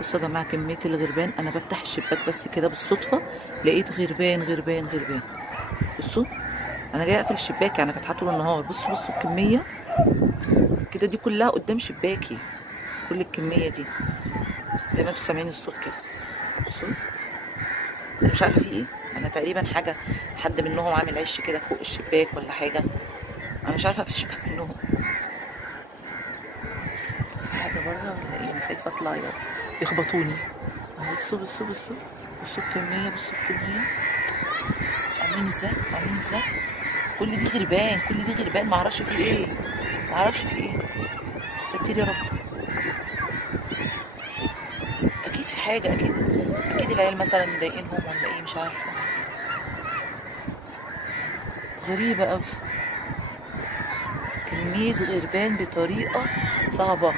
بصوا يا جماعه كميه الغربان. انا بفتح الشباك بس كده بالصدفه لقيت غربان غربان غربان. بصوا انا جايه اقفل الشباك يعني فاتحه طول النهار. بصوا الكميه كده دي كلها قدام شباكي. كل الكميه دي زي ما انتوا سامعين الصوت كده. بصوا انا مش عارفه في ايه. انا تقريبا حاجه حد منهم عامل عش كده فوق الشباك ولا حاجه. انا مش عارفه في الشباك منهم في حاجه بره ولا ايه. انا خايفه اطلع يخبطوني. اهو بصوا الكميه. بصوا الكميه عاملين ازاي. كل دي غربان. معرفش في ايه. ستير يا رب. اكيد في حاجه. اكيد العيال مثلا مضايقينهم ولا ايه مش عارفه. غريبه قوي. كميه غربان بطريقه صعبه.